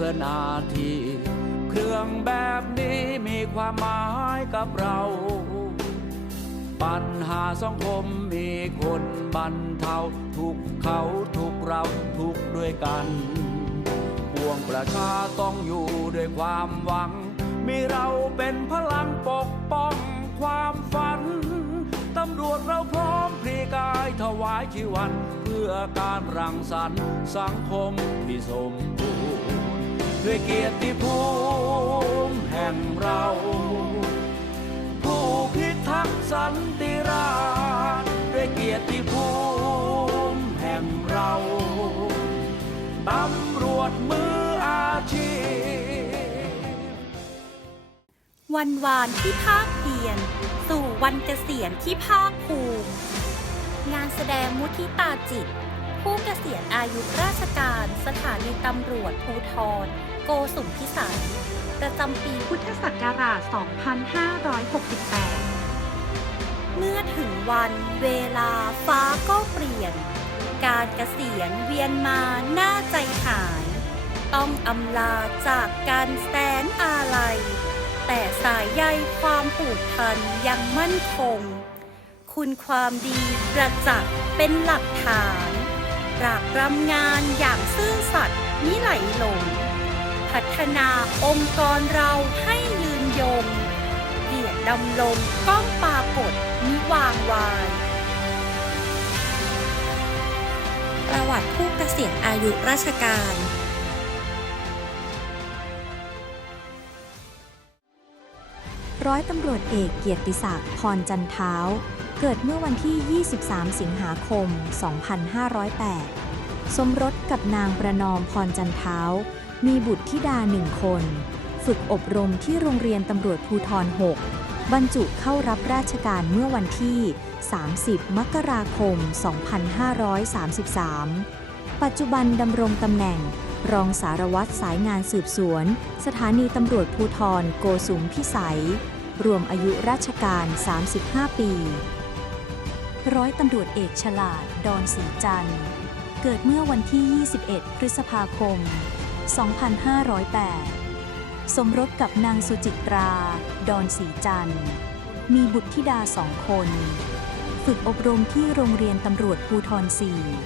เพื่อนาทีเครื่องแบบนี้มีความหมายกับเรา ปัญหาสังคมมีคนบรรเทาทุกเขาทุกเราทุกด้วยกันปวงประชาต้องอยู่ด้วยความหวัง มีเราเป็นพลังปกป้องความฝันตำรวจเราพร้อมพลีกายถวายชีวัน เพื่อการรังสรรค์สังคมที่สมบูรณ์ ด้วยเกียรติภูมิแห่งเรา ผู้พิทักษ์สันติราษฎร์ด้วยเกียรติภูมิแห่งเราตำรวจมืออาชีพ วันวานที่ภาคเพียรสู่วันเกษียณที่ภาคภูมิ งานแสดงมุทิตาจิต ผู้เกษียณอายุราชการ สถานีตำรวจภูทร โกสุมพิสัย ประจำปีพุทธศักราช 2568 เมื่อถึงวันเวลาฟ้าก็เปลี่ยน การเกษียณเวียนมาหน้าใจหาย ต้องอำลาจากการแสนอาลัย แต่สายใยความผูกพันยังมั่นคง คุณความดีประจักษ์เป็นหลักฐาน ปราบรำงานอย่างซื่อสัตย์มิไหลหลง พัฒนาองค์กรเราให้ยืนยงเกียรติดำรงก้องปากฏมิวางวาย ประวัติผู้เกษียณอายุราชการร้อยตำรวจเอกเกียรติศักดิ์พรจันเท้า เกิดเมื่อวันที่ 23 สิงหาคม 2508 สมรสกับนางประนอมพรจันเท้า มีบุตรธิดาหนึ่งคน ฝึกอบรมที่โรงเรียนตำรวจภูทร 6 บรรจุเข้ารับราชการเมื่อวันที่ 30 มกราคม 2533 ปัจจุบันดำรงตำแหน่งรองสารวัตรสายงานสืบสวน สถานีตำรวจภูทรโกสุมพิสัย รวมอายุราชการ 35 ปี ร้อยตำรวจเอกฉลาด ดอนศรีจันทร์ เกิดเมื่อวันที่ 21 พฤษภาคม 2508 สมรสกับนางสุจิตรา ดอนศรีจันทร์ มีบุตรธิดาสองคน ฝึกอบรมที่โรงเรียนตำรวจภูทร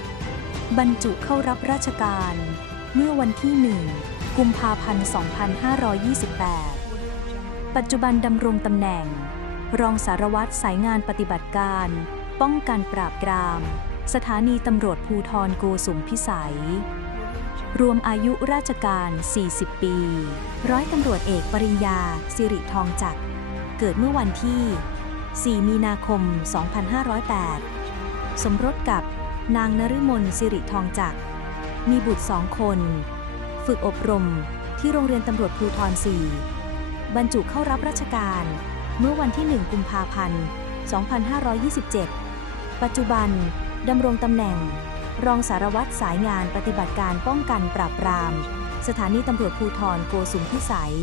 4บรรจุเข้ารับราชการ เมื่อวันที่ 1 กุมภาพันธ์ 2528 ปัจจุบันดำรงตำแหน่ง รองสารวัตรสายงานปฏิบัติการ ป้องกันปราบปราม สถานีตำรวจภูทรโกสุมพิสัย รวมอายุราชการ 40 ปี ร้อยตำรวจเอกปริญญา สิริทองจักร เกิดเมื่อวันที่ 4 มีนาคม 2508 สมรสกับนางนฤมลสิริทองจักร มีบุตรสองคน ฝึกอบรมที่โรงเรียนตำรวจภูทร 4 บรรจุเข้ารับราชการ เมื่อวันที่ 1 กุมภาพันธ์ 2527 ปัจจุบันดำรงตำแหน่ง รองสารวัตรสายงานปฏิบัติการป้องกันปราบปราม สถานีตำรวจภูทรโกสุมพิสัย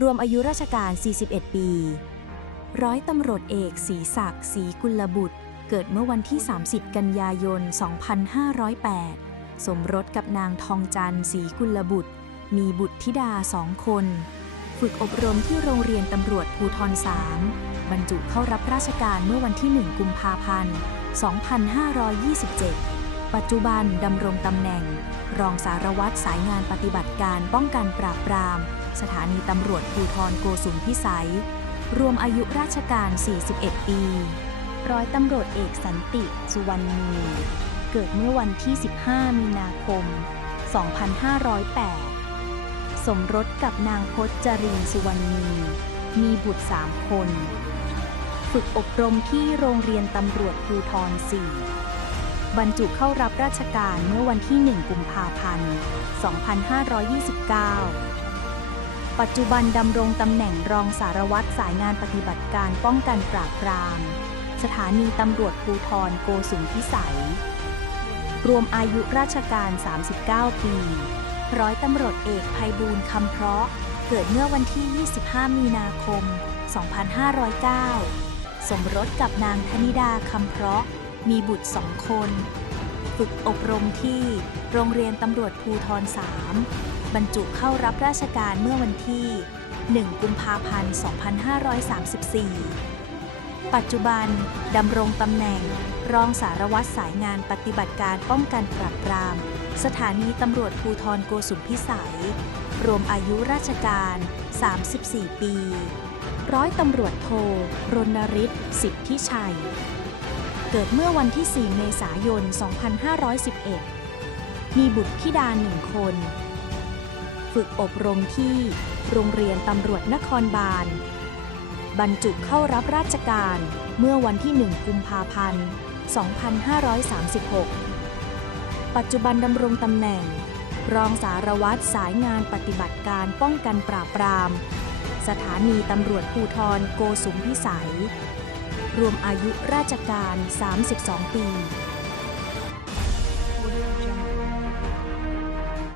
รวมอายุราชการ 41 ปี ร้อยตำรวจเอกศรีศักดิ์ศรีกุลบุตร เกิดเมื่อวันที่ 30 กันยายน 2508 สมรสกับนางทองจันทร์ศรีกุลบุตร มีบุตรธิดาสองคน ฝึกอบรมที่โรงเรียนตำรวจภูทร3 บรรจุเข้ารับราชการเมื่อวันที่ 1 กุมภาพันธ์ 2527 ปัจจุบันดำรงตำแหน่ง รองสารวัตรสายงานปฏิบัติการป้องกันปราบปราม สถานีตำรวจภูทรโกสุมพิสัย รวมอายุราชการ 41 ปี ร้อยตำรวจเอกสันติ สุวรรณีเกิดเมื่อวันที่ 15 มีนาคม 2508 สมรสกับนางพจรินสุวรรณี มีบุตร3คน ฝึกอบรมที่โรงเรียนตำรวจภูทร4บรรจุเข้ารับราชการเมื่อวันที่ 1 กุมภาพันธ์ 2529 ปัจจุบันดำรงตำแหน่งรองสารวัตรสายงานปฏิบัติการป้องกันปราบปราม สถานีตำรวจภูทรโกสุมพิสัย รวมอายุราชการ 39 ปี ร้อยตำรวจเอกภัยบูลคำเพราะ เกิดเมื่อวันที่ 25 มีนาคม 2509 สมรสกับนางธนิดาคำเพราะ มีบุตรสองคน ฝึกอบรมที่โรงเรียนตำรวจภูทร 3 บรรจุเข้ารับราชการเมื่อวันที่ 1 กุมภาพันธ์ 2534 ปัจจุบันดำรงตำแหน่งรองสารวัตรสายงานปฏิบัติการป้องกันปราบปราม สถานีตำรวจภูทรโกสุมพิสัย รวมอายุราชการ 34 ปี ร้อยตำรวจโทรณฤทธิ์สิทธิชัย เกิดเมื่อวันที่ 4 เมษายน 2511 มีบุตรธิดาหนึ่งคน ฝึกอบรมที่โรงเรียนตำรวจนครบาล บรรจุเข้ารับราชการเมื่อวันที่ 1 กุมภาพันธ์ 2536 ปัจจุบันดำรงตำแหน่ง รองสารวัตรสายงานปฏิบัติการป้องกันปราบปราม สถานีตำรวจภูทรโกสุมพิสัย รวมอายุราชการ 32 ปี